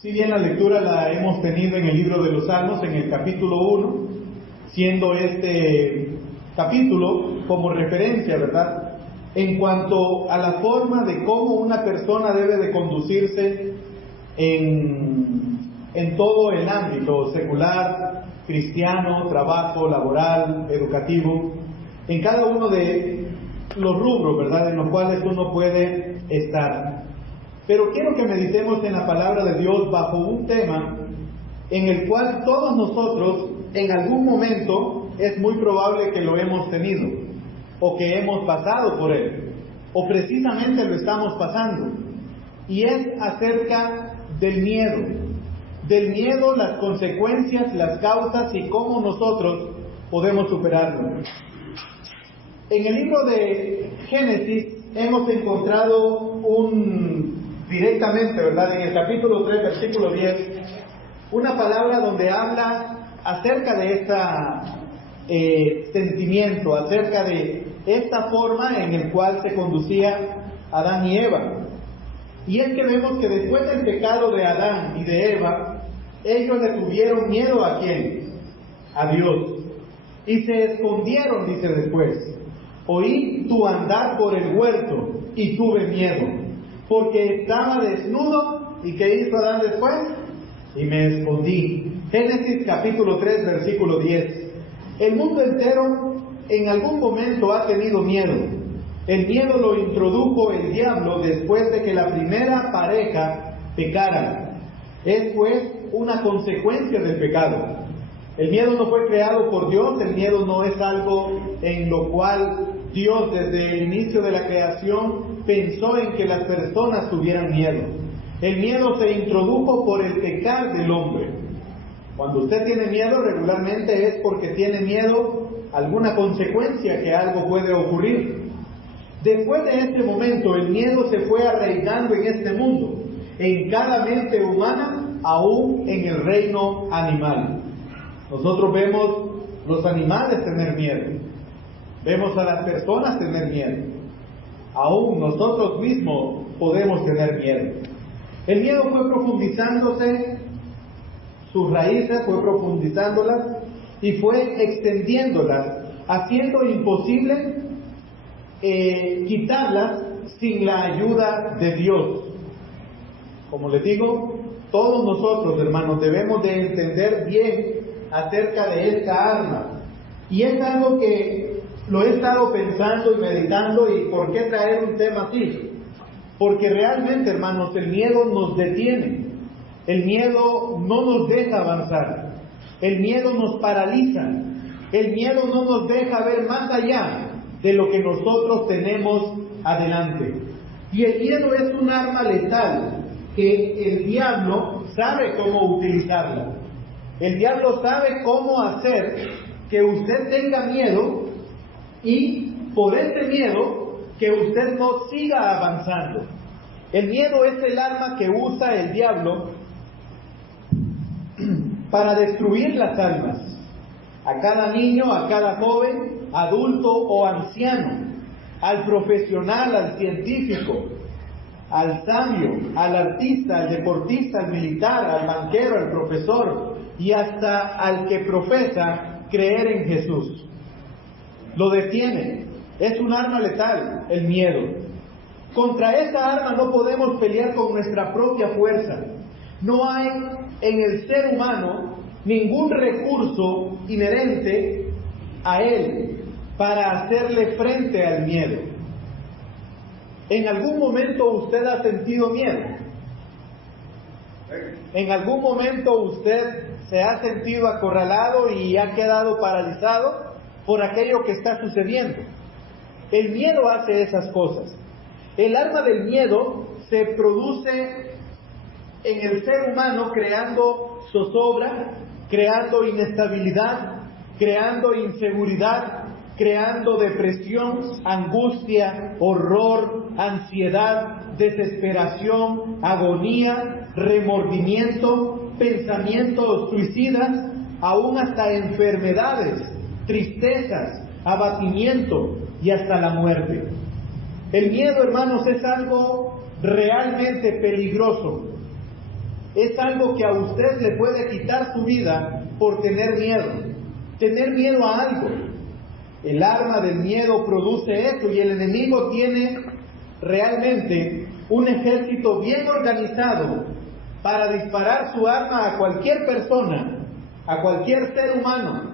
Si bien la lectura la hemos tenido en el libro de los Salmos, en el capítulo 1, siendo este capítulo como referencia, ¿verdad?, en cuanto a la forma de cómo una persona debe de conducirse en todo el ámbito secular, cristiano, trabajo, laboral, educativo, en cada uno de los rubros, ¿verdad?, en los cuales uno puede estar. Pero quiero que meditemos en la palabra de Dios bajo un tema en el cual todos nosotros en algún momento es muy probable que lo hemos tenido, o que hemos pasado por él, o precisamente lo estamos pasando, y es acerca del miedo, las consecuencias, las causas y cómo nosotros podemos superarlo. En el libro de Génesis hemos encontrado directamente, ¿verdad?, en el capítulo 3, versículo 10, una palabra donde habla acerca de este sentimiento, acerca de esta forma en el cual se conducía Adán y Eva. Y es que vemos que después del pecado de Adán y de Eva, ellos le tuvieron miedo ¿a quién? A Dios. Y se escondieron, dice después. Oí tu andar por el huerto y tuve miedo, porque estaba desnudo. ¿Y qué hizo Adán después? Y me escondí. Génesis capítulo 3, versículo 10. El mundo entero en algún momento ha tenido miedo. El miedo lo introdujo el diablo después de que la primera pareja pecara. Es pues una consecuencia del pecado. El miedo no fue creado por Dios, el miedo no es algo en lo cual Dios desde el inicio de la creación pensó en que las personas tuvieran miedo. El miedo se introdujo por el pecar del hombre. Cuando usted tiene miedo, regularmente es porque tiene miedo a alguna consecuencia, que algo puede ocurrir. Después de este momento, el miedo se fue arraigando en este mundo, en cada mente humana, aún en el reino animal. Nosotros vemos los animales tener miedo, vemos a las personas tener miedo, aún nosotros mismos podemos tener miedo. El miedo fue profundizándose, sus raíces fue profundizándolas y fue extendiéndolas, haciendo imposible quitarlas sin la ayuda de Dios. Como les digo, todos nosotros, hermanos, debemos de entender bien acerca de esta arma. Y es algo que lo he estado pensando y meditando. ¿Y por qué traer un tema así? Porque realmente, hermanos, el miedo nos detiene. El miedo no nos deja avanzar. El miedo nos paraliza. El miedo no nos deja ver más allá de lo que nosotros tenemos adelante. Y el miedo es un arma letal que el diablo sabe cómo utilizarla. El diablo sabe cómo hacer que usted tenga miedo y por ese miedo que usted no siga avanzando. El miedo es el arma que usa el diablo para destruir las almas. A cada niño, a cada joven, adulto o anciano, al profesional, al científico, al sabio, al artista, al deportista, al militar, al banquero, al profesor y hasta al que profesa creer en Jesús. Lo detiene. Es un arma letal, el miedo. Contra esa arma no podemos pelear con nuestra propia fuerza. No hay en el ser humano ningún recurso inherente a él para hacerle frente al miedo. ¿En algún momento usted ha sentido miedo? ¿En algún momento usted se ha sentido acorralado y ha quedado paralizado por aquello que está sucediendo? El miedo hace esas cosas. El arma del miedo se produce en el ser humano creando zozobra, creando inestabilidad, creando inseguridad, creando depresión, angustia, horror, ansiedad, desesperación, agonía, remordimiento, pensamientos suicidas, aún hasta enfermedades, tristezas, abatimiento y hasta la muerte. El miedo, hermanos, es algo realmente peligroso. es algo que a usted le puede quitar su vida por tener miedo a algo. El arma del miedo produce eso, y el enemigo tiene realmente un ejército bien organizado para disparar su arma a cualquier persona, a cualquier ser humano,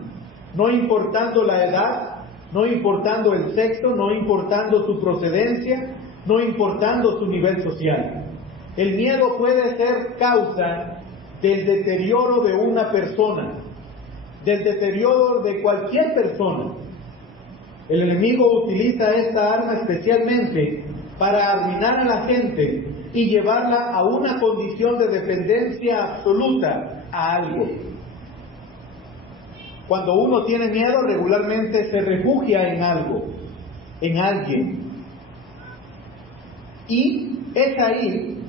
no importando la edad, no importando el sexo, no importando su procedencia, no importando su nivel social. El miedo puede ser causa del deterioro de una persona, del deterioro de cualquier persona. El enemigo utiliza esta arma especialmente para arruinar a la gente y llevarla a una condición de dependencia absoluta a algo. Cuando uno tiene miedo, regularmente se refugia en algo, en alguien. Y es ahí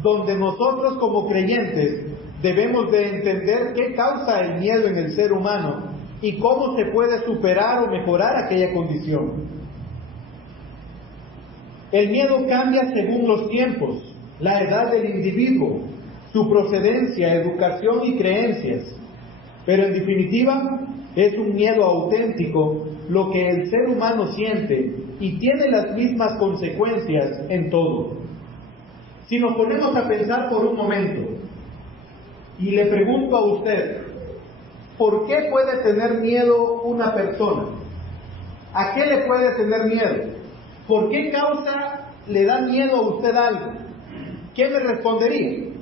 donde nosotros como creyentes debemos de entender qué causa el miedo en el ser humano y cómo se puede superar o mejorar aquella condición. El miedo cambia según los tiempos, la edad del individuo, su procedencia, educación y creencias. Pero en definitiva, es un miedo auténtico lo que el ser humano siente y tiene las mismas consecuencias en todo. Si nos ponemos a pensar por un momento y le pregunto a usted, ¿por qué puede tener miedo una persona? ¿A qué le puede tener miedo? ¿Por qué causa le da miedo a usted algo? ¿Qué me respondería?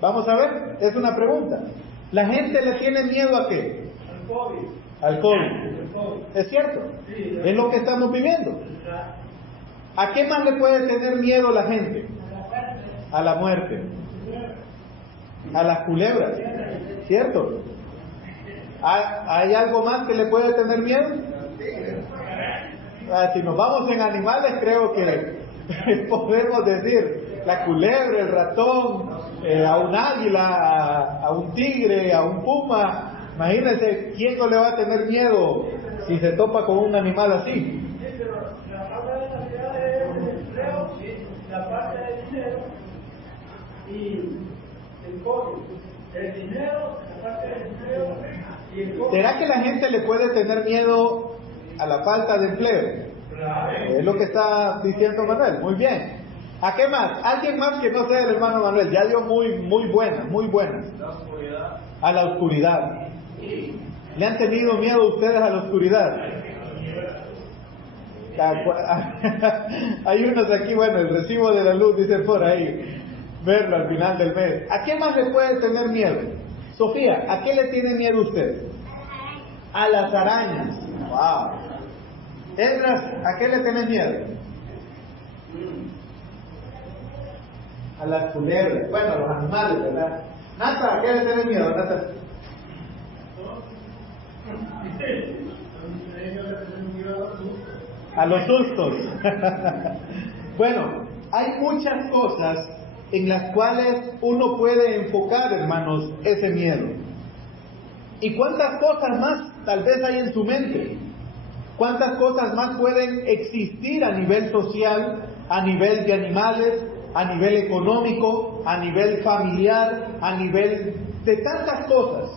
Vamos a ver, es una pregunta. ¿La gente le tiene miedo a qué? Al COVID. Al COVID. ¿Es cierto? Es lo que estamos viviendo. ¿A qué más le puede tener miedo la gente? A la muerte. A las culebras. ¿Cierto? ¿Hay algo más que le puede tener miedo? Si nos vamos en animales, creo que podemos decir la culebra, el ratón, a un águila, a un tigre, a un puma. Imagínense, ¿quién no le va a tener miedo si se topa con un animal así? Pero la parte de la ciudad es el empleo, la parte del dinero y el COVID. El dinero, la parte del empleo y el COVID. ¿Será que la gente le puede tener miedo a la falta de empleo? Es lo que está diciendo Manuel. Muy bien. ¿A qué más? ¿Alguien más que no sea el hermano Manuel? Ya dio muy buenas, muy buenas. La oscuridad. A la oscuridad. ¿Le han tenido miedo ustedes a la oscuridad? Hay unos aquí, bueno, el recibo de la luz, dicen por ahí, verlo al final del mes. ¿A qué más le puede tener miedo? Sofía, ¿a qué le tiene miedo usted? A las arañas. Wow. Edras, ¿a qué le tiene miedo? A las culebras. Bueno, a los animales, ¿verdad? Nata, ¿a qué le tiene miedo, Nata? A los sustos. Bueno, hay muchas cosas en las cuales uno puede enfocar, hermanos, ese miedo. ¿Y cuántas cosas más tal vez hay en su mente? ¿Cuántas cosas más pueden existir a nivel social, a nivel de animales, a nivel económico, a nivel familiar, a nivel de tantas cosas?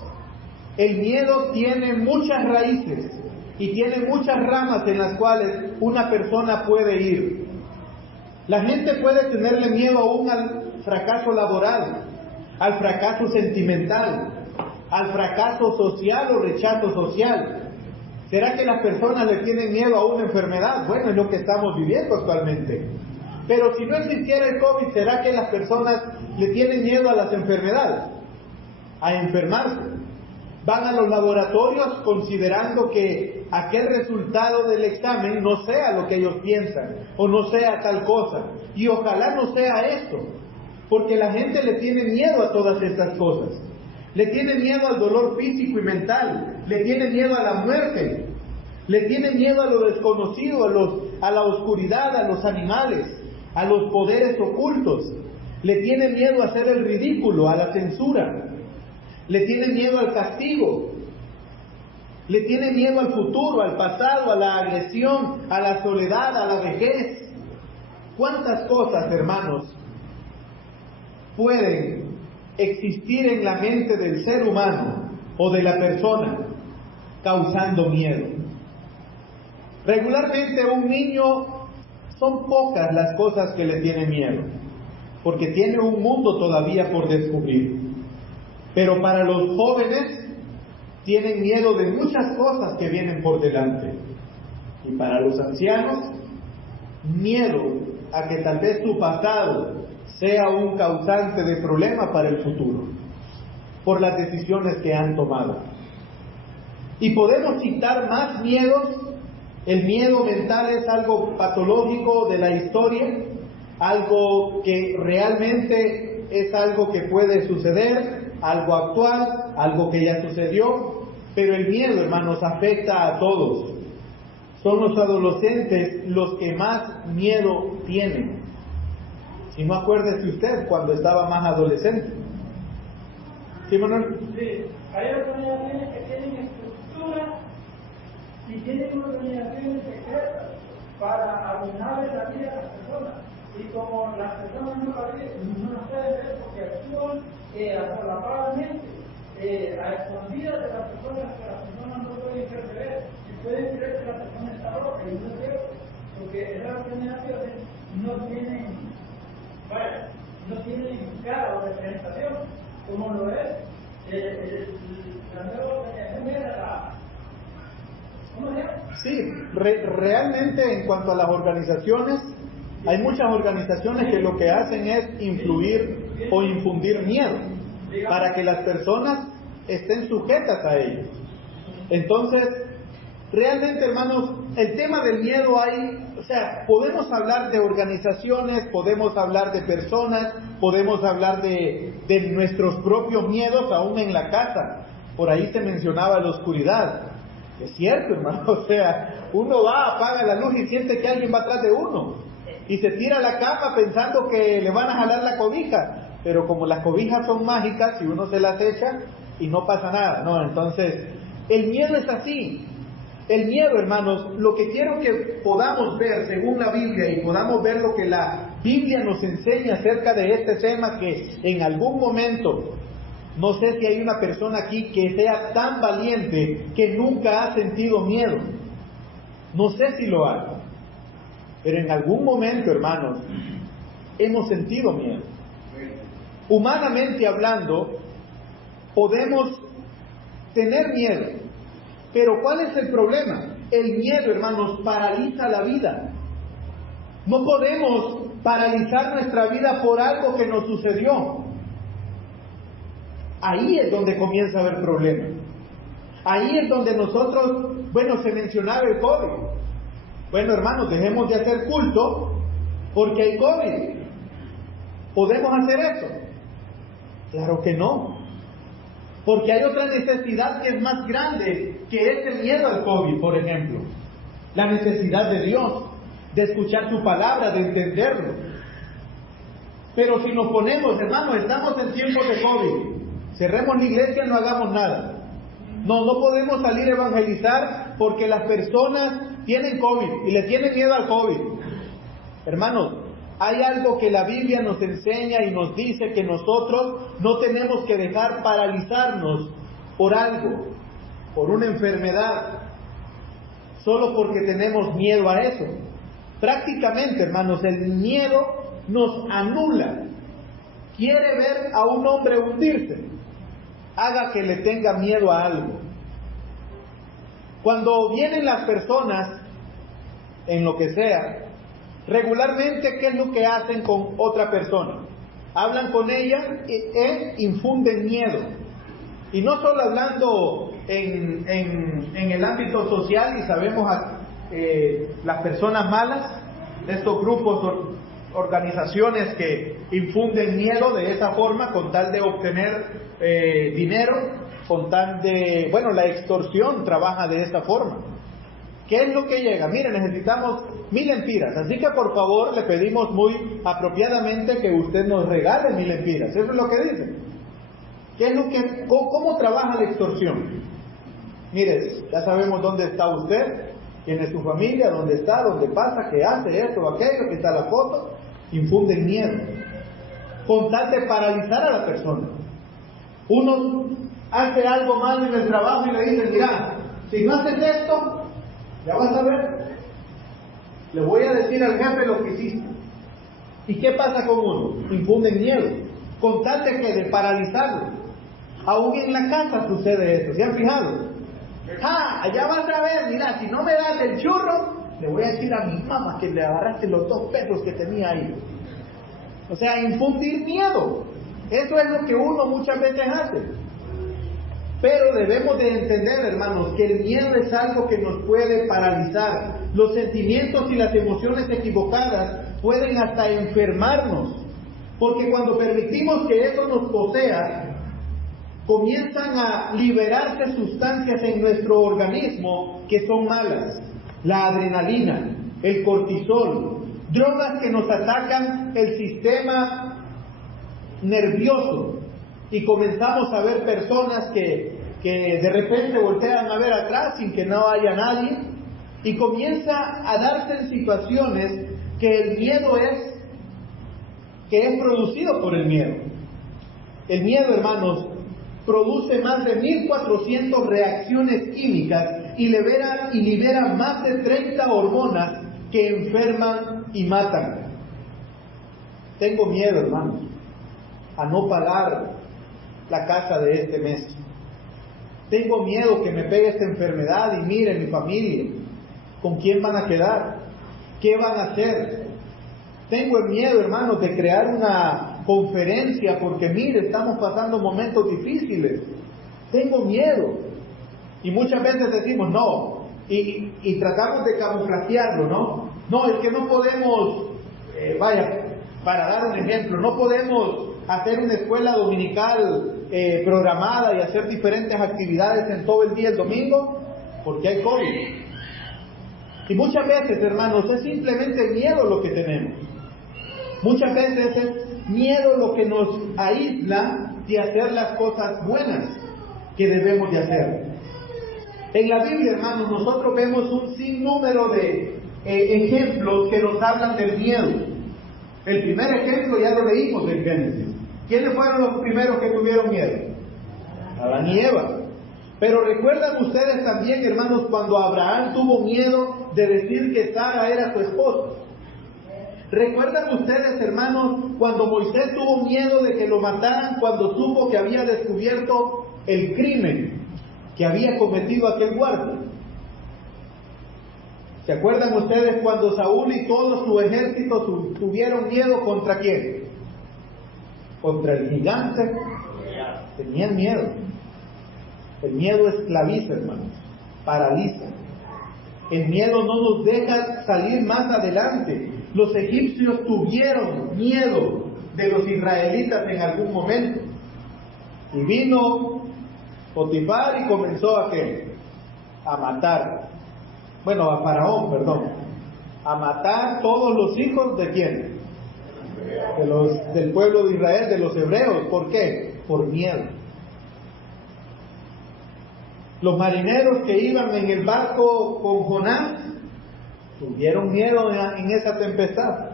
El miedo tiene muchas raíces y tiene muchas ramas en las cuales una persona puede ir. La gente puede tenerle miedo aún al fracaso laboral, al fracaso sentimental, al fracaso social o rechazo social. ¿Será que las personas le tienen miedo a una enfermedad? Bueno, es lo que estamos viviendo actualmente. Pero si no existiera el COVID, ¿será que las personas le tienen miedo a las enfermedades? A enfermarse. Van a los laboratorios considerando que aquel resultado del examen no sea lo que ellos piensan, o no sea tal cosa. Y ojalá no sea esto, porque la gente le tiene miedo a todas estas cosas. Le tiene miedo al dolor físico y mental, le tiene miedo a la muerte, le tiene miedo a lo desconocido, a la oscuridad, a los animales, a los poderes ocultos. Le tiene miedo a hacer el ridículo, a la censura. Le tiene miedo al castigo. Le tiene miedo al futuro, al pasado, a la agresión, a la soledad, a la vejez. ¿Cuántas cosas, hermanos, pueden existir en la mente del ser humano o de la persona causando miedo. Regularmente un niño, son pocas las cosas que le tienen miedo, porque tiene un mundo todavía por descubrir. Pero para los jóvenes tienen miedo de muchas cosas que vienen por delante. Y para los ancianos, miedo a que tal vez su pasado sea un causante de problemas para el futuro, por las decisiones que han tomado. Y podemos citar más miedos. El miedo mental es algo patológico de la historia, algo que realmente es algo que puede suceder, algo actual, algo que ya sucedió, pero el miedo, hermanos, afecta a todos. Son los adolescentes los que más miedo tienen. Si no, acuérdese usted cuando estaba más adolescente. ¿Sí, Manuel? Sí, hay organizaciones que tienen estructura y tienen organizaciones secretas para arruinarle la vida a las personas. Y como las personas no lo pueden ver porque actúan solapadamente, a escondidas de las personas, que las personas no pueden ver. Y pueden creer que la persona está loca, y no es cierto, porque esas organizaciones no tienen cara o representación, como lo es la nueva organización de la... ¿Cómo se llama? Sí, realmente en cuanto a las organizaciones, hay muchas organizaciones que lo que hacen es influir o infundir miedo para que las personas estén sujetas a ellos. Entonces, realmente, hermanos, el tema del miedo podemos hablar de organizaciones, podemos hablar de personas, podemos hablar de nuestros propios miedos aún en la casa. Por ahí se mencionaba la oscuridad. Es cierto, hermano, uno va, apaga la luz y siente que alguien va atrás de uno. Y se tira a la cama pensando que le van a jalar la cobija. Pero como las cobijas son mágicas, si uno se las echa y no pasa nada, ¿no? Entonces, el miedo es así. El miedo, hermanos, lo que quiero que podamos ver según la Biblia y podamos ver lo que la Biblia nos enseña acerca de este tema, que en algún momento, no sé si hay una persona aquí que sea tan valiente que nunca ha sentido miedo. No sé si lo hay. Pero en algún momento, hermanos, hemos sentido miedo. Humanamente hablando, podemos tener miedo. Pero ¿cuál es el problema? El miedo, hermanos, paraliza la vida. No podemos paralizar nuestra vida por algo que nos sucedió. Ahí es donde comienza a haber problemas. Ahí es donde nosotros, se mencionaba el COVID. Bueno, hermanos, dejemos de hacer culto porque hay COVID. ¿Podemos hacer eso? Claro que no. Porque hay otra necesidad que es más grande que ese miedo al COVID, por ejemplo. La necesidad de Dios, de escuchar su palabra, de entenderlo. Pero si nos ponemos, hermanos, estamos en tiempos de COVID, cerremos la iglesia, no hagamos nada. No podemos salir a evangelizar porque las personas tienen COVID y le tienen miedo al COVID. Hermanos, hay algo que la Biblia nos enseña y nos dice que nosotros no tenemos que dejar paralizarnos por algo, por una enfermedad, solo porque tenemos miedo a eso. Prácticamente, hermanos, el miedo nos anula. Quiere ver a un hombre hundirse, haga que le tenga miedo a algo. Cuando vienen las personas, en lo que sea, regularmente, ¿qué es lo que hacen con otra persona? Hablan con ella e infunden miedo. Y no solo hablando en el ámbito social, y sabemos las personas malas, estos grupos, organizaciones que infunden miedo de esa forma con tal de obtener dinero, con tal de, la extorsión trabaja de esa forma. ¿Qué es lo que llega? Mire, necesitamos 1000 lempiras, así que por favor le pedimos muy apropiadamente que usted nos regale 1000 lempiras. Eso es lo que dice. ¿Cómo trabaja la extorsión? Mire, ya sabemos dónde está usted, quién es su familia, dónde está, dónde pasa, qué hace, esto o aquello, que está la foto. Infunden miedo. con tal de paralizar a la persona. Uno hace algo mal en el trabajo y le dice, mira, si no haces esto, ya vas a ver, le voy a decir al jefe lo que hiciste. ¿Y qué pasa con uno? Infunden miedo, con tal de paralizarlo. Aún en la casa sucede eso, ¿se han fijado? Allá vas a ver, mira, si no me das el churro, le voy a decir a mi mamá que le agarraste los 2 pesos que tenía ahí. O sea, infundir miedo. Eso es lo que uno muchas veces hace. Pero debemos de entender, hermanos, que el miedo es algo que nos puede paralizar. Los sentimientos y las emociones equivocadas pueden hasta enfermarnos. Porque cuando permitimos que eso nos posea, comienzan a liberarse sustancias en nuestro organismo que son malas. La adrenalina, el cortisol, drogas que nos atacan el sistema nervioso. Y comenzamos a ver personas que de repente voltean a ver atrás sin que no haya nadie. Y comienza a darse en situaciones que el miedo es producido por el miedo. El miedo, hermanos, produce más de 1400 reacciones químicas y libera más de 30 hormonas que enferman y matan. Tengo miedo, hermanos, a no pagar la casa de este mes. Tengo miedo que me pegue esta enfermedad y mire mi familia, ¿con quién van a quedar? ¿Qué van a hacer? Tengo el miedo, hermanos, de crear una conferencia porque mire, estamos pasando momentos difíciles. Tengo miedo. Y muchas veces decimos no, y tratamos de camuflajearlo, ¿no? No, es que no podemos, para dar un ejemplo, no podemos hacer una escuela dominical programada y hacer diferentes actividades en todo el día el domingo porque hay COVID. Y muchas veces, hermanos, es simplemente miedo lo que tenemos. Muchas veces es miedo lo que nos aísla de hacer las cosas buenas que debemos de hacer. En la Biblia, hermanos, nosotros vemos un sinnúmero de ejemplos que nos hablan del miedo. El primer ejemplo ya lo leímos en Génesis. ¿Quiénes fueron los primeros que tuvieron miedo? Adán y Eva. Pero recuerdan ustedes también, hermanos, cuando Abraham tuvo miedo de decir que Sara era su esposa. ¿Recuerdan ustedes, hermanos, cuando Moisés tuvo miedo de que lo mataran cuando supo que había descubierto el crimen que había cometido aquel guardia? ¿Se acuerdan ustedes cuando Saúl y todo su ejército tuvieron miedo contra quién? Contra el gigante. Tenían miedo. El miedo esclaviza, hermanos, paraliza. El miedo no nos deja salir más adelante. Los egipcios tuvieron miedo de los israelitas en algún momento. Y vino Potifar y comenzó a matar. Bueno, a Faraón, perdón. A matar todos los hijos de quién? Del pueblo de Israel, de los hebreos. ¿Por qué? Por miedo. Los marineros que iban en el barco con Jonás tuvieron miedo en esa tempestad.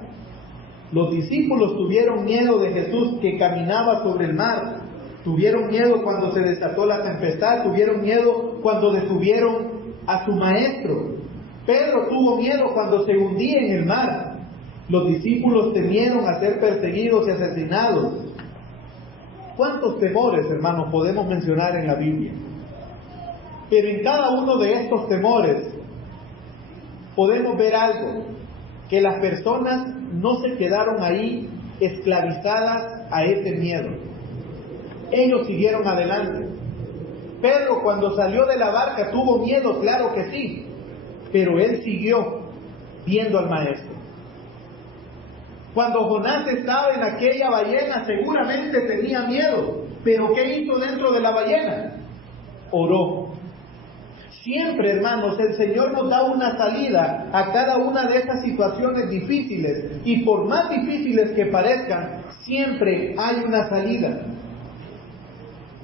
Los discípulos tuvieron miedo de Jesús que caminaba sobre el mar. Tuvieron miedo cuando se desató la tempestad. Tuvieron miedo cuando detuvieron a su maestro. Pedro tuvo miedo cuando se hundía en el mar. Los discípulos temieron a ser perseguidos y asesinados. ¿Cuántos temores, hermanos, podemos mencionar en la Biblia? Pero en cada uno de estos temores podemos ver algo, que las personas no se quedaron ahí esclavizadas a ese miedo. Ellos siguieron adelante. Pedro, cuando salió de la barca, tuvo miedo, claro que sí, pero él siguió viendo al maestro. Cuando Jonás estaba en aquella ballena, seguramente tenía miedo, pero ¿qué hizo dentro de la ballena? Oró. Siempre, hermanos, el Señor nos da una salida a cada una de esas situaciones difíciles, y por más difíciles que parezcan, siempre hay una salida.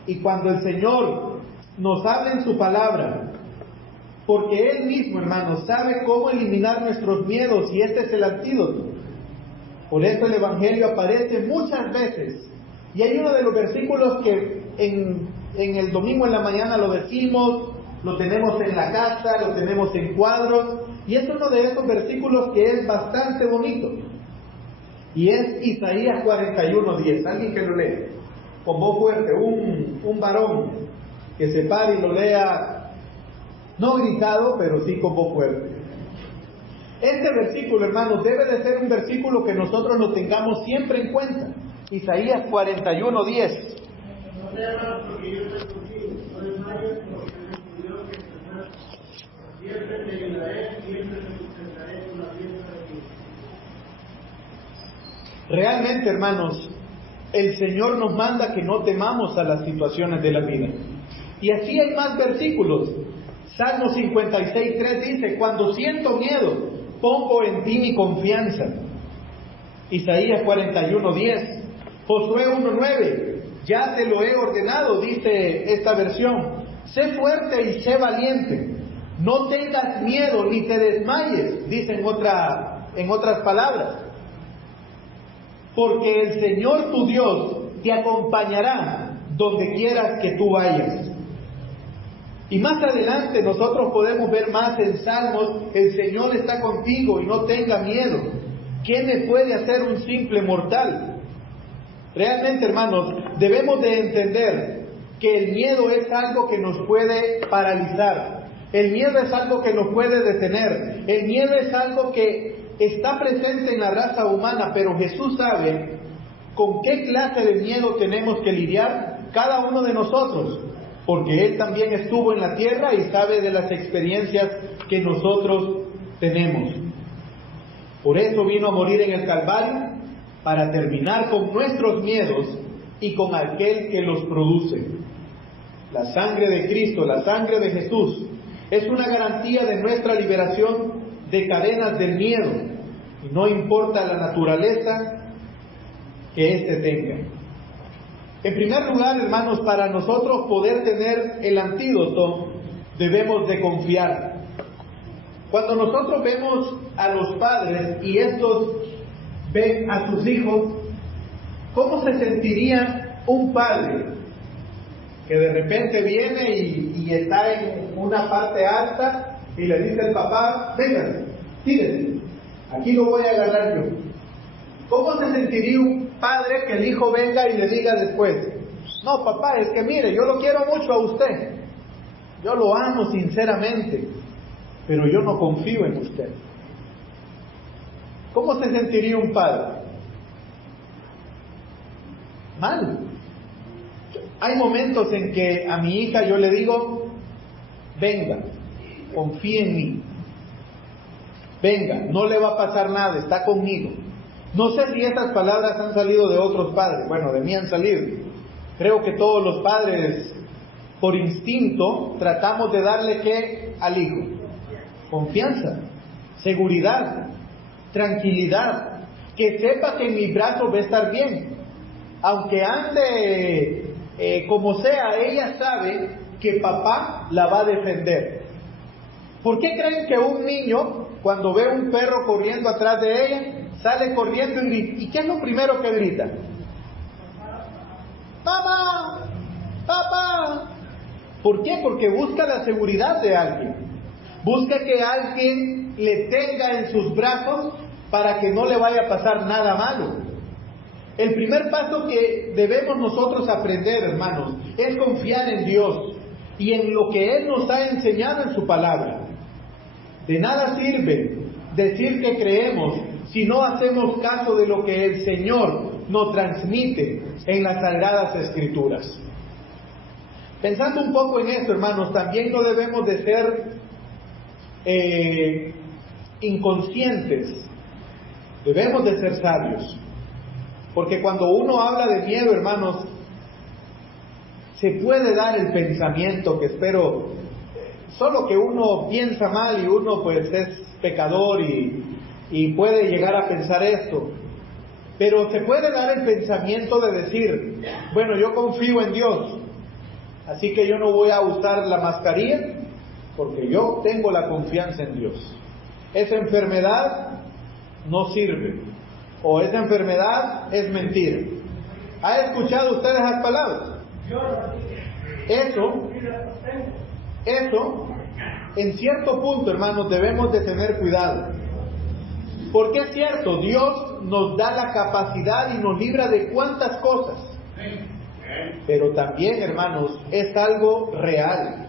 Y cuando el Señor nos habla en su palabra, porque Él mismo, hermanos, sabe cómo eliminar nuestros miedos, y este es el antídoto. Por eso el Evangelio aparece muchas veces. Y hay uno de los versículos que en el domingo en la mañana lo decimos, lo tenemos en la casa, lo tenemos en cuadros, y es uno de esos versículos que es bastante bonito. Y es Isaías 41:10. Alguien que lo lee con voz fuerte, un varón que se pare y lo lea, no gritado, pero sí con voz fuerte. Este versículo, hermanos, debe de ser un versículo que nosotros lo tengamos siempre en cuenta. Isaías 41:10. No temas porque yo estoy contigo, no desmayes porque me tuvieron que estrenar. Siempre te ayudaré, siempre te sustentaré con la diestra de ti. Realmente, hermanos, el Señor nos manda que no temamos a las situaciones de la vida. Y así hay más versículos. Salmo 56:3 dice: cuando siento miedo, pongo en ti mi confianza. Isaías 41:10. Josué 1:9. Ya te lo he ordenado, dice esta versión. Sé fuerte y sé valiente. No tengas miedo ni te desmayes, dice en otras palabras. Porque el Señor tu Dios te acompañará donde quieras que tú vayas. Y más adelante nosotros podemos ver más en Salmos: el Señor está contigo y no tenga miedo. ¿Qué me puede hacer un simple mortal? Realmente, hermanos, debemos de entender que el miedo es algo que nos puede paralizar. El miedo es algo que nos puede detener. El miedo es algo que está presente en la raza humana, pero Jesús sabe con qué clase de miedo tenemos que lidiar cada uno de nosotros, porque Él también estuvo en la tierra y sabe de las experiencias que nosotros tenemos. Por eso vino a morir en el Calvario, para terminar con nuestros miedos y con aquel que los produce. La sangre de Cristo, la sangre de Jesús, es una garantía de nuestra liberación de cadenas del miedo, y no importa la naturaleza que éste tenga. En primer lugar, hermanos, para nosotros poder tener el antídoto, debemos de confiar. Cuando nosotros vemos a los padres y estos ven a sus hijos, ¿cómo se sentiría un padre que de repente viene y está en una parte alta y le dice al papá: venga, tírese, aquí lo voy a agarrar yo? ¿Cómo se sentiría un padre que el hijo venga y le diga después: no, papá, es que mire, yo lo quiero mucho a usted, yo lo amo sinceramente, pero yo no confío en usted? ¿Cómo se sentiría un padre? Mal. Hay momentos en que a mi hija yo le digo: venga, confíe en mí, venga, no le va a pasar nada, está conmigo. No sé si estas palabras han salido de otros padres. Bueno, de mí han salido. Creo que todos los padres, por instinto, tratamos de darle ¿qué al hijo? Confianza, seguridad, tranquilidad, que sepa que en mis brazos va a estar bien. Aunque ande como sea, ella sabe que papá la va a defender. ¿Por qué creen que un niño, cuando ve un perro corriendo atrás de ella, sale corriendo y grita? ¿Y qué es lo primero que grita? ¡Mamá! ¡Papá! ¿Por qué? Porque busca la seguridad de alguien. Busca que alguien le tenga en sus brazos para que no le vaya a pasar nada malo. El primer paso que debemos nosotros aprender, hermanos, es confiar en Dios y en lo que Él nos ha enseñado en su palabra. De nada sirve decir que creemos si no hacemos caso de lo que el Señor nos transmite en las Sagradas Escrituras. Pensando un poco en esto, hermanos, también no debemos de ser inconscientes, debemos de ser sabios. Porque cuando uno habla de miedo, hermanos, se puede dar el pensamiento que espero, solo que uno piensa mal y uno pues es pecador y puede llegar a pensar esto. Pero se puede dar el pensamiento de decir: bueno, yo confío en Dios, así que yo no voy a usar la mascarilla porque yo tengo la confianza en Dios. Esa enfermedad no sirve. o esa enfermedad es mentira. ¿Ha escuchado usted esas palabras? Eso, en cierto punto, hermanos, debemos de tener cuidado. Porque es cierto, Dios nos da la capacidad y nos libra de cuantas cosas. Pero también, hermanos, es algo real.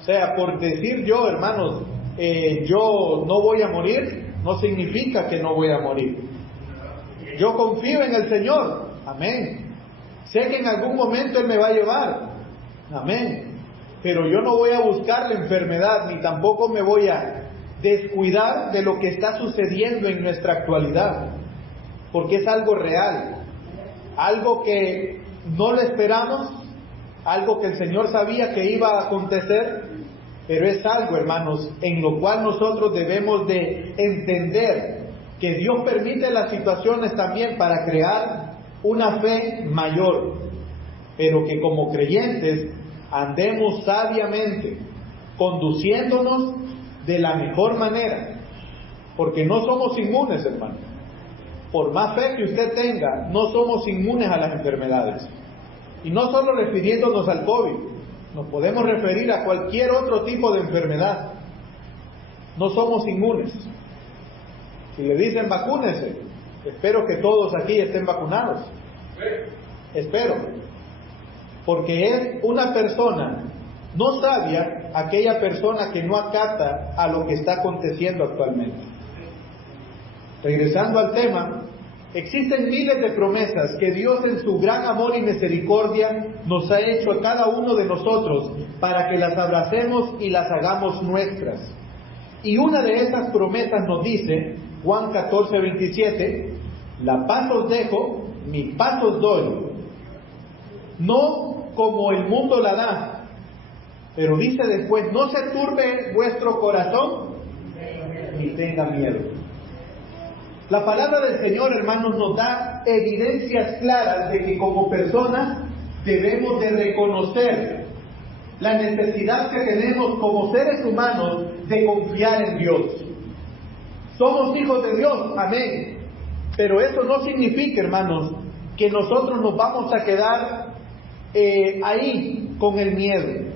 O sea, por decir yo, hermanos, yo no voy a morir, no significa que no voy a morir. Yo confío en el Señor, amén. Sé que en algún momento Él me va a llevar, amén. Pero yo no voy a buscar la enfermedad, ni tampoco me voy a descuidar de lo que está sucediendo en nuestra actualidad, porque es algo real, algo que no lo esperamos, algo que el Señor sabía que iba a acontecer, pero es algo, hermanos, en lo cual nosotros debemos de entender que Dios permite las situaciones también para crear una fe mayor, pero que como creyentes andemos sabiamente, conduciéndonos de la mejor manera, porque no somos inmunes, hermano. Por más fe que usted tenga, no somos inmunes a las enfermedades. Y no solo refiriéndonos al COVID, nos podemos referir a cualquier otro tipo de enfermedad. No somos inmunes. Si le dicen vacúnese, espero que todos aquí estén vacunados. Espero. Porque es una persona no sabia aquella persona que no acata a lo que está aconteciendo actualmente. Regresando al tema, existen miles de promesas que Dios en su gran amor y misericordia nos ha hecho a cada uno de nosotros para que las abracemos y las hagamos nuestras. Y una de esas promesas nos dice, Juan 14:27, la paz os dejo, mi paz os doy, no como el mundo la da. Pero dice después, no se turbe vuestro corazón, ni tenga miedo. La palabra del Señor, hermanos, nos da evidencias claras de que como personas debemos de reconocer la necesidad que tenemos como seres humanos de confiar en Dios. Somos hijos de Dios, amén. Pero eso no significa, hermanos, que nosotros nos vamos a quedar ahí con el miedo.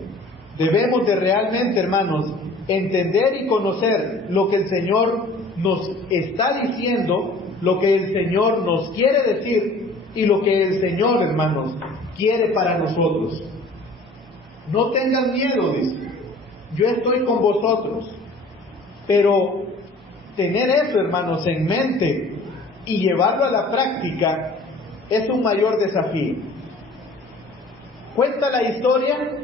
Debemos de realmente, hermanos, entender y conocer lo que el Señor nos está diciendo, lo que el Señor nos quiere decir y lo que el Señor, hermanos, quiere para nosotros. No tengan miedo, dice. Yo estoy con vosotros. Pero tener eso, hermanos, en mente y llevarlo a la práctica es un mayor desafío. Cuenta la historia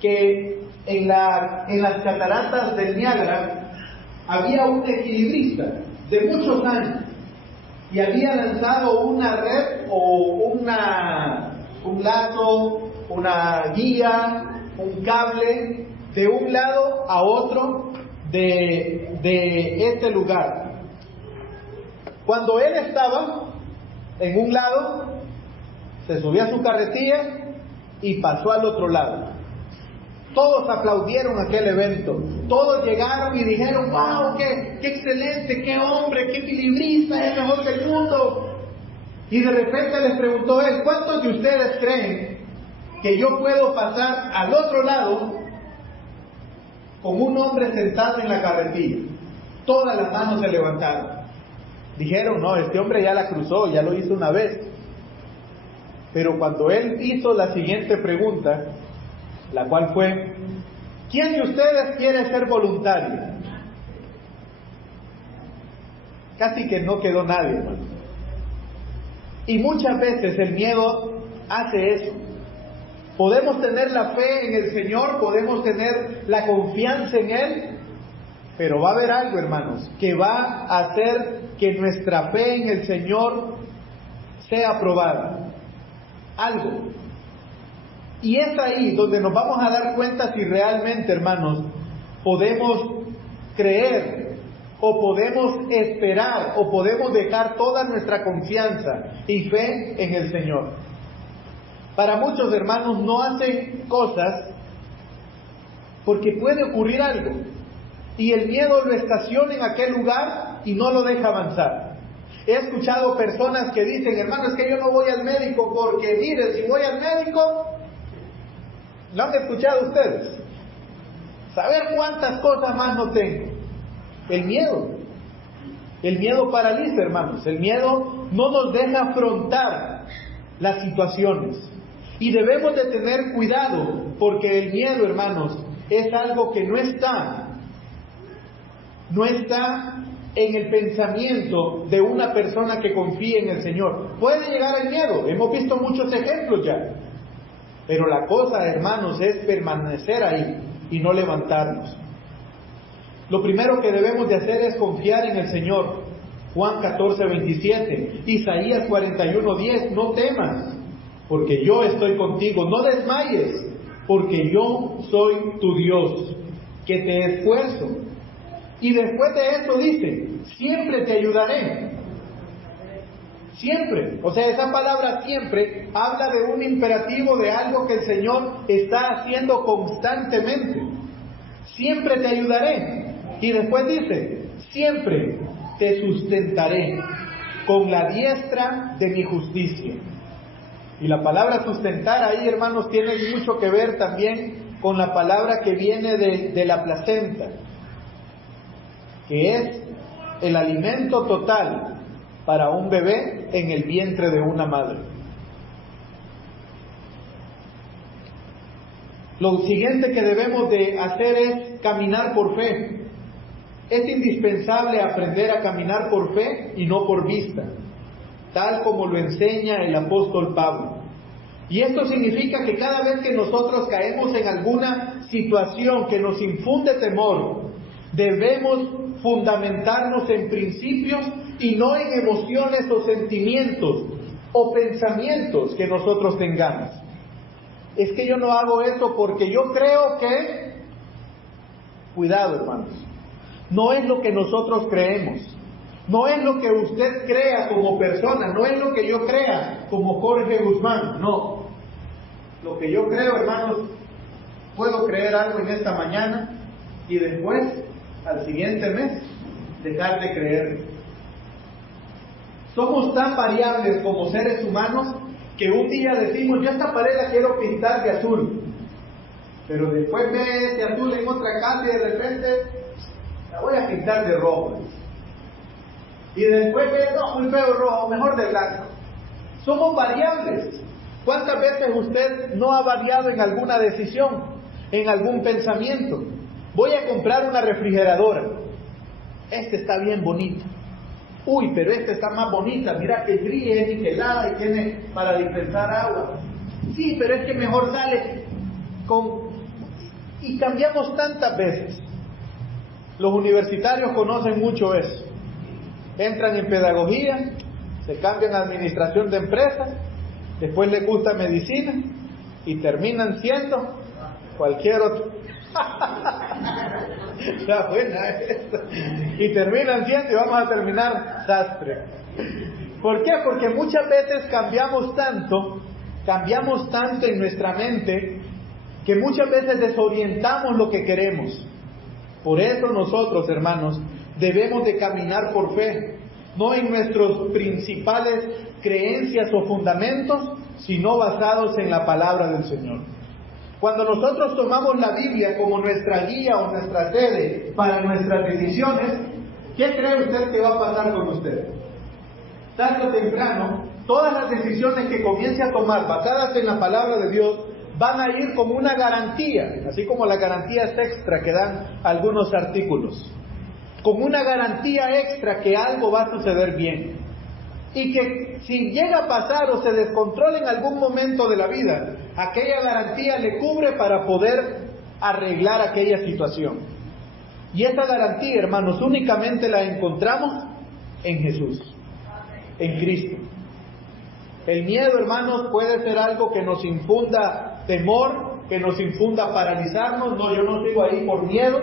que en las cataratas del Niágara había un equilibrista de muchos años y había lanzado una red o un lazo, una guía, un cable de un lado a otro de este lugar. Cuando él estaba en un lado, se subió a su carretilla y pasó al otro lado. Todos aplaudieron aquel evento. Todos llegaron y dijeron, wow, qué excelente, qué hombre, qué equilibrista, es mejor que el mundo. Y de repente les preguntó él, ¿cuántos de ustedes creen que yo puedo pasar al otro lado con un hombre sentado en la carretilla? Todas las manos se levantaron. Dijeron, no, este hombre ya la cruzó, ya lo hizo una vez. Pero cuando él hizo la siguiente pregunta, la cual fue, ¿quién de ustedes quiere ser voluntario? Casi que no quedó nadie, hermano. Y muchas veces el miedo hace eso. Podemos tener la fe en el Señor, podemos tener la confianza en Él, pero va a haber algo, hermanos, que va a hacer que nuestra fe en el Señor sea probada. Algo. Y es ahí donde nos vamos a dar cuenta si realmente, hermanos, podemos creer o podemos esperar o podemos dejar toda nuestra confianza y fe en el Señor. Para muchos, hermanos, no hacen cosas porque puede ocurrir algo y el miedo lo estaciona en aquel lugar y no lo deja avanzar. He escuchado personas que dicen, hermano, es que yo no voy al médico porque, miren, si voy al médico, ¿lo han escuchado ustedes? Saber cuántas cosas más no tengo. El miedo. El miedo paraliza, hermanos. El miedo no nos deja afrontar las situaciones. Y debemos de tener cuidado, porque el miedo, hermanos, es algo que no está en el pensamiento de una persona que confíe en el Señor. Puede llegar el miedo, hemos visto muchos ejemplos ya. Pero la cosa, hermanos, es permanecer ahí y no levantarnos. Lo primero que debemos de hacer es confiar en el Señor. Juan 14:27, Isaías 41:10, no temas, porque yo estoy contigo, no desmayes, porque yo soy tu Dios, que te esfuerzo. Y después de eso dice, siempre te ayudaré. Siempre. O sea, esa palabra siempre habla de un imperativo, de algo que el Señor está haciendo constantemente. Siempre te ayudaré. Y después dice, siempre te sustentaré con la diestra de mi justicia. Y la palabra sustentar ahí, hermanos, tiene mucho que ver también con la palabra que viene de la placenta, que es el alimento total para un bebé en el vientre de una madre. Lo siguiente que debemos de hacer es caminar por fe. Es indispensable aprender a caminar por fe y no por vista, tal como lo enseña el apóstol Pablo. Y esto significa que cada vez que nosotros caemos en alguna situación que nos infunde temor, debemos fundamentarnos en principios y no en emociones o sentimientos o pensamientos que nosotros tengamos. Es que yo no hago eso porque yo creo que... Cuidado, hermanos. No es lo que nosotros creemos. No es lo que usted crea como persona. No es lo que yo crea como Jorge Guzmán. No. Lo que yo creo, hermanos, puedo creer algo en esta mañana y después, al siguiente mes, dejar de creer. Somos tan variables como seres humanos que un día decimos, yo esta pared la quiero pintar de azul, pero después ve ese azul en otra casa y de repente la voy a pintar de rojo. Y después ve, no, muy feo rojo, mejor de blanco. Somos variables. ¿Cuántas veces usted no ha variado en alguna decisión, en algún pensamiento? Voy a comprar una refrigeradora. Esta está bien bonita. Uy, pero esta está más bonita. Mira que brilla, es niquelada y tiene para dispensar agua. Sí, pero es que mejor sale con... Y cambiamos tantas veces. Los universitarios conocen mucho eso. Entran en pedagogía, se cambian a administración de empresas, después les gusta medicina y terminan siendo cualquier otro. Está buena esta. Y terminan siendo, y vamos a terminar sastre. ¿Por qué? Porque muchas veces cambiamos tanto en nuestra mente, que muchas veces desorientamos lo que queremos. Por eso nosotros, hermanos, debemos de caminar por fe, no en nuestros principales creencias o fundamentos, sino basados en la palabra del Señor. Cuando nosotros tomamos la Biblia como nuestra guía o nuestra sede para nuestras decisiones, ¿qué cree usted que va a pasar con usted? Tarde o temprano, todas las decisiones que comience a tomar basadas en la palabra de Dios van a ir como una garantía, así como las garantías extra que dan algunos artículos, como una garantía extra que algo va a suceder bien. Y que si llega a pasar o se descontrola en algún momento de la vida, aquella garantía le cubre para poder arreglar aquella situación. Y esa garantía, hermanos, únicamente la encontramos en Jesús, en Cristo. El miedo, hermanos, puede ser algo que nos infunda temor, que nos infunda paralizarnos. No, yo no sigo ahí por miedo.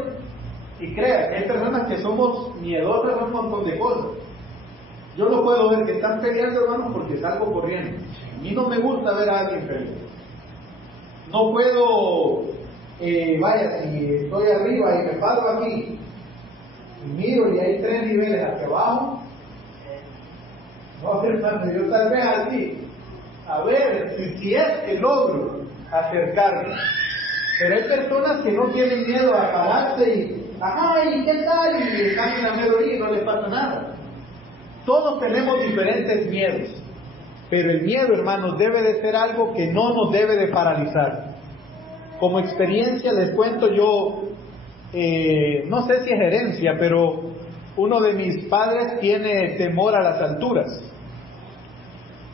Y crea, hay personas que somos miedosas a un montón de cosas. Yo no puedo ver que están peleando, hermanos, porque salgo corriendo. A mí no me gusta ver a alguien pelear. No puedo, vaya, si estoy arriba y me paro aquí, y miro y hay 3 niveles hacia abajo, No, hermano, yo tal vez así, a ver, si es que logro acercarme. Pero hay personas que no tienen miedo a pararse y, ajá, ¿y qué tal? Y están a medio y no les pasa nada. Todos tenemos diferentes miedos, pero el miedo, hermanos, debe de ser algo que no nos debe de paralizar. Como experiencia les cuento yo, no sé si es herencia, pero uno de mis padres tiene temor a las alturas.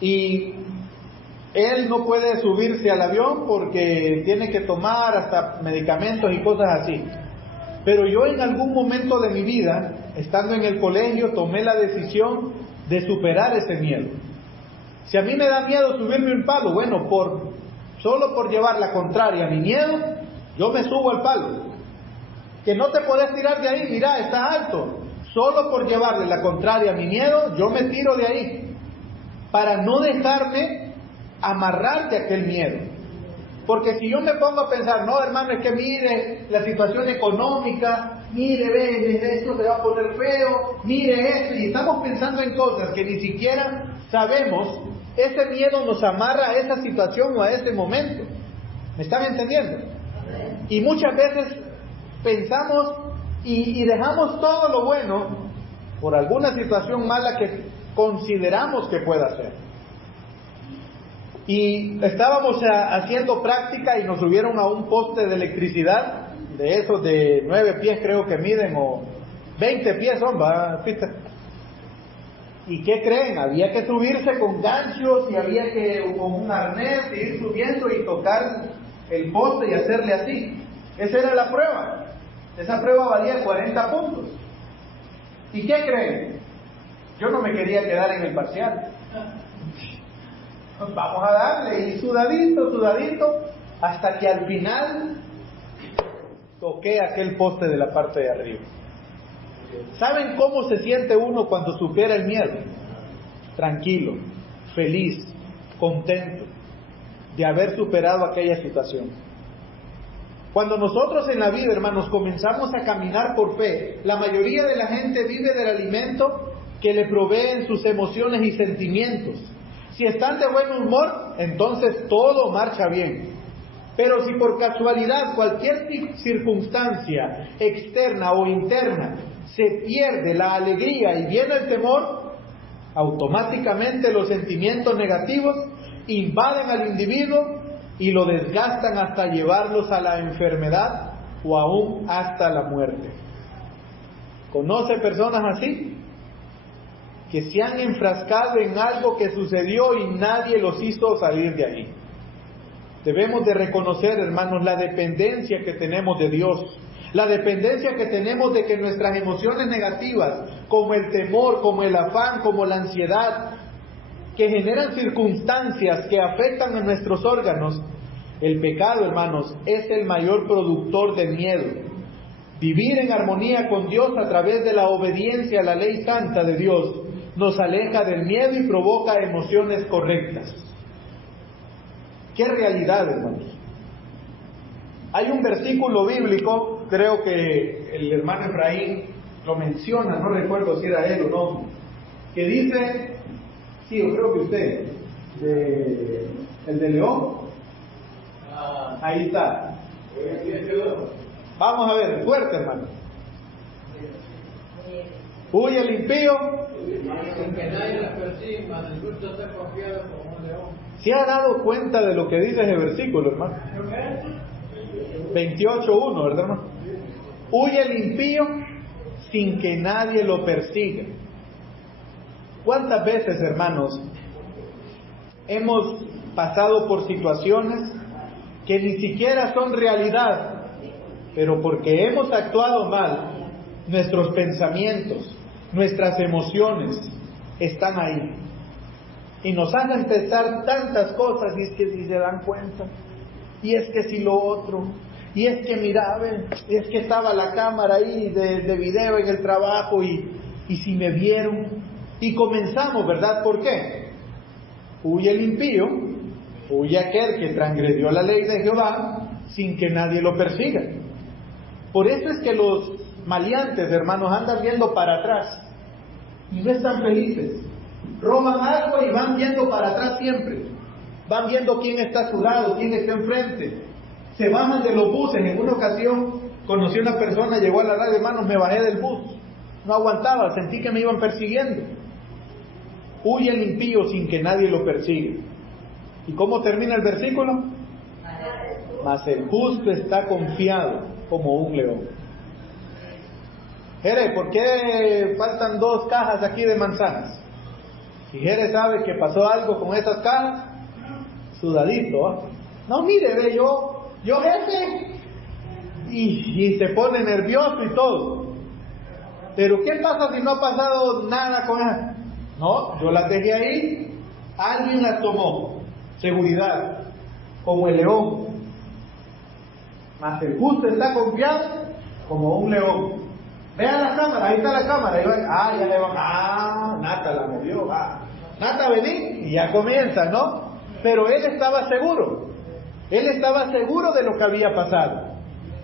Y él no puede subirse al avión porque tiene que tomar hasta medicamentos y cosas así. Pero yo en algún momento de mi vida, estando en el colegio, tomé la decisión de superar ese miedo. Si a mí me da miedo subirme un palo, bueno, solo por llevar la contraria a mi miedo, yo me subo al palo. Que no te podés tirar de ahí, mira, está alto. Solo por llevarle la contraria a mi miedo, yo me tiro de ahí. Para no dejarme amarrar de aquel miedo. Porque si yo me pongo a pensar, no, hermano, es que mire la situación económica, mire, ve, esto se va a poner feo, mire esto, y estamos pensando en cosas que ni siquiera sabemos, ese miedo nos amarra a esa situación o a ese momento. ¿Me están entendiendo? Y muchas veces pensamos y dejamos todo lo bueno por alguna situación mala que consideramos que pueda ser. Y estábamos haciendo práctica y nos subieron a un poste de electricidad, de esos de 9 pies creo que miden, o 20 pies son, ¿va? ¿Y qué creen? Había que subirse con ganchos y había que con un arnés ir subiendo y tocar el poste y hacerle así. Esa era la prueba. Esa prueba valía 40 puntos. ¿Y qué creen? Yo no me quería quedar en el parcial. Vamos a darle, y sudadito, hasta que al final toqué aquel poste de la parte de arriba. ¿Saben cómo se siente uno cuando supera el miedo? Tranquilo, feliz, contento de haber superado aquella situación. Cuando nosotros en la vida, hermanos, comenzamos a caminar por fe, la mayoría de la gente vive del alimento que le proveen sus emociones y sentimientos. Si están de buen humor, entonces todo marcha bien. Pero si por casualidad cualquier circunstancia externa o interna se pierde la alegría y viene el temor, automáticamente los sentimientos negativos invaden al individuo y lo desgastan hasta llevarlos a la enfermedad o aún hasta la muerte. ¿Conoce personas así? Que se han enfrascado en algo que sucedió y nadie los hizo salir de ahí. Debemos de reconocer, hermanos, la dependencia que tenemos de Dios, la dependencia que tenemos de que nuestras emociones negativas, como el temor, como el afán, como la ansiedad, que generan circunstancias que afectan a nuestros órganos, el pecado, hermanos, es el mayor productor de miedo. Vivir en armonía con Dios a través de la obediencia a la ley santa de Dios nos aleja del miedo y provoca emociones correctas. ¡Qué realidad, hermanos! Hay un versículo bíblico, creo que el hermano Efraín lo menciona, no recuerdo si era él o no, que dice, sí, yo creo que usted, el de León, ahí está. Vamos a ver, fuerte, hermano. Huye el impío. ¿Se ha dado cuenta de lo que dice ese versículo, hermano? 28:1, ¿verdad, hermano? Huye el impío sin que nadie lo persiga. ¿Cuántas veces, hermanos, hemos pasado por situaciones que ni siquiera son realidad, pero porque hemos actuado mal, nuestros pensamientos, nuestras emociones están ahí y nos hacen pensar tantas cosas? Y es que si se dan cuenta, y es que si lo otro, y es que mira, y es que estaba la cámara ahí de video en el trabajo y si me vieron, y comenzamos, ¿verdad? ¿Por qué? Huye el impío, huye aquel que transgredió la ley de Jehová sin que nadie lo persiga. Por eso es que los maleantes, hermanos, andan viendo para atrás y no están felices. roban algo y van viendo para atrás siempre. Van viendo quién está a su lado, quién está enfrente. Se bajan de los buses. En una ocasión conocí a una persona, llegó a la radio, hermanos, me bajé del bus. No aguantaba, sentí que me iban persiguiendo. Huye el impío sin que nadie lo persiga. ¿Y cómo termina el versículo? Mas el justo está confiado como un león. Jere, ¿por qué faltan 2 cajas aquí de manzanas? Si Jere sabe que pasó algo con esas cajas, sudadito, ¿eh? No, mire, ve, yo jefe, y se pone nervioso y todo. Pero ¿qué pasa si no ha pasado nada con él? No, yo las dejé ahí, alguien las tomó. Seguridad, como el león. Mas el justo está confiado como un león. Vean la cámara, ahí está la cámara. Ya le van. Nata la movió. Nata, vení. Y ya comienza, ¿no? Pero él estaba seguro. Él estaba seguro de lo que había pasado.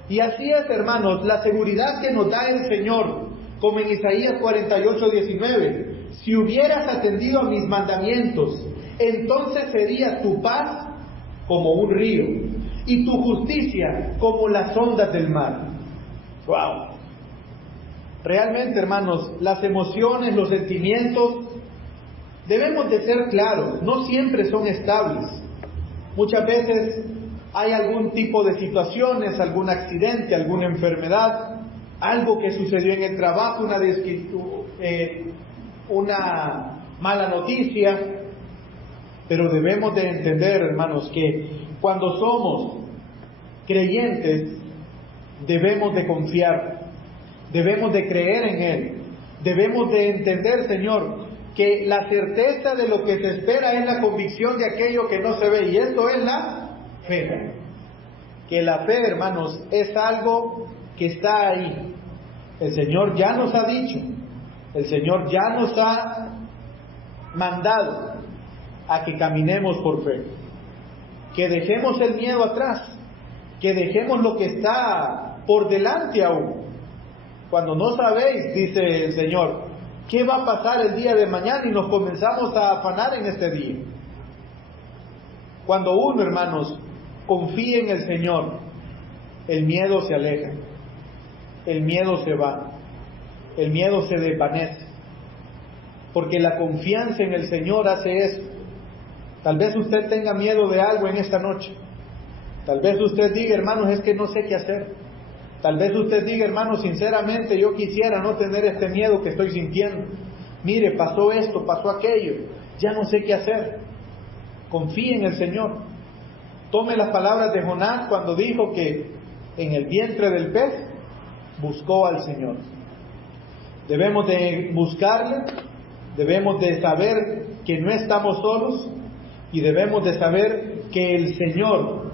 Y así es, hermanos, la seguridad que nos da el Señor, como en Isaías 48:19. Si hubieras atendido a mis mandamientos, entonces sería tu paz como un río y tu justicia como las ondas del mar. ¡Wow! Realmente, hermanos, las emociones, los sentimientos, debemos de ser claros, no siempre son estables. Muchas veces hay algún tipo de situaciones, algún accidente, alguna enfermedad, algo que sucedió en el trabajo, una mala noticia. Pero debemos de entender, hermanos, que cuando somos creyentes, debemos de confiar, debemos de creer en Él, debemos de entender, Señor, que la certeza de lo que se espera es la convicción de aquello que no se ve, y esto es la fe. Que la fe, hermanos, es algo que está ahí. El Señor ya nos ha dicho, el Señor ya nos ha mandado a que caminemos por fe, que dejemos el miedo atrás, que dejemos lo que está por delante aún. Cuando no sabéis, dice el Señor, qué va a pasar el día de mañana, y nos comenzamos a afanar en este día. Cuando uno, hermanos, confía en el Señor, el miedo se aleja, el miedo se va, el miedo se desvanece, porque la confianza en el Señor hace eso. Tal vez usted tenga miedo de algo en esta noche. Tal vez usted diga, hermanos, es que no sé qué hacer. Tal vez usted diga, hermanos, sinceramente yo quisiera no tener este miedo que estoy sintiendo. Mire, pasó esto, pasó aquello, ya no sé qué hacer. Confíe en el Señor. Tome las palabras de Jonás cuando dijo que en el vientre del pez buscó al Señor. Debemos de buscarle, debemos de saber que no estamos solos, y debemos de saber que el Señor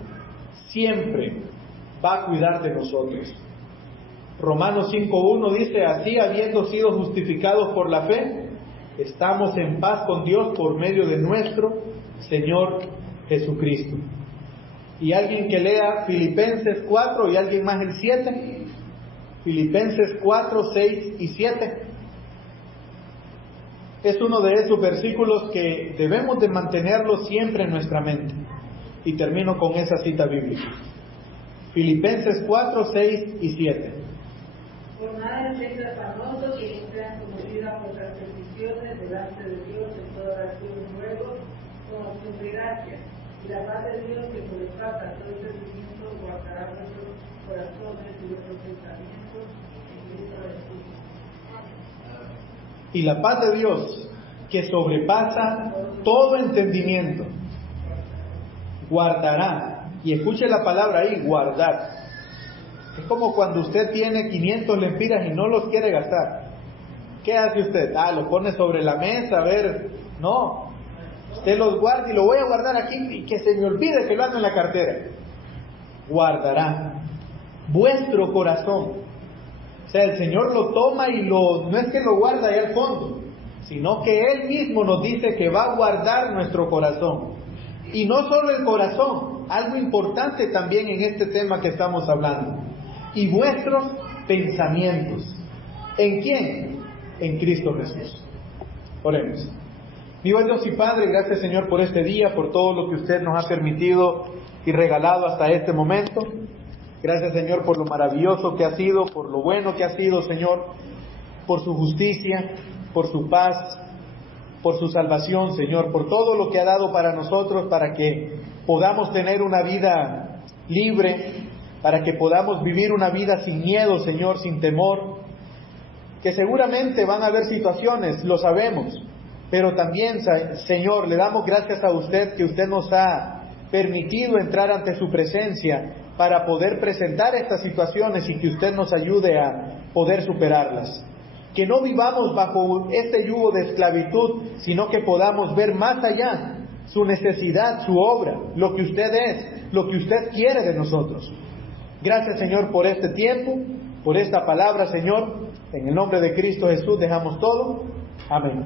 siempre va a cuidar de nosotros. Romanos 5:1 dice, así habiendo sido justificados por la fe, estamos en paz con Dios por medio de nuestro Señor Jesucristo. Y alguien que lea Filipenses 4 y alguien más el 7, Filipenses 4, 6 y 7. Es uno de esos versículos que debemos de mantenerlo siempre en nuestra mente. Y termino con esa cita bíblica. Filipenses 4, 6 y 7. Por nada estéis afanosos, que no sean conocidas vuestras peticiones delante de Dios en toda oración y ruego, con acción de gracia. Y la paz de Dios, que sobrepasa todo entendimiento, guardará vuestros corazones y vuestros pensamientos en Cristo Jesús. Y la paz de Dios, que sobrepasa todo entendimiento, guardará. Y escuche la palabra ahí, guardar. Es como cuando usted tiene 500 lempiras y no los quiere gastar. ¿Qué hace usted? Los pone sobre la mesa, a ver. No, usted los guarda y lo voy a guardar aquí y que se me olvide que lo ando en la cartera. Guardará vuestro corazón. O sea, el Señor lo toma y no es que lo guarda ahí al fondo, sino que Él mismo nos dice que va a guardar nuestro corazón. Y no solo el corazón, algo importante también en este tema que estamos hablando. Y vuestros pensamientos. ¿En quién? En Cristo Jesús. Oremos. Mi buen Dios y Padre, gracias Señor por este día, por todo lo que usted nos ha permitido y regalado hasta este momento. Gracias Señor por lo maravilloso que ha sido, por lo bueno que ha sido Señor, por su justicia, por su paz, por su salvación Señor, por todo lo que ha dado para nosotros, para que podamos tener una vida libre, para que podamos vivir una vida sin miedo Señor, sin temor, que seguramente van a haber situaciones, lo sabemos, pero también Señor, le damos gracias a usted que usted nos ha permitido entrar ante su presencia para poder presentar estas situaciones y que usted nos ayude a poder superarlas. Que no vivamos bajo este yugo de esclavitud, sino que podamos ver más allá su necesidad, su obra, lo que usted es, lo que usted quiere de nosotros. Gracias Señor por este tiempo, por esta palabra Señor. En el nombre de Cristo Jesús dejamos todo. Amén.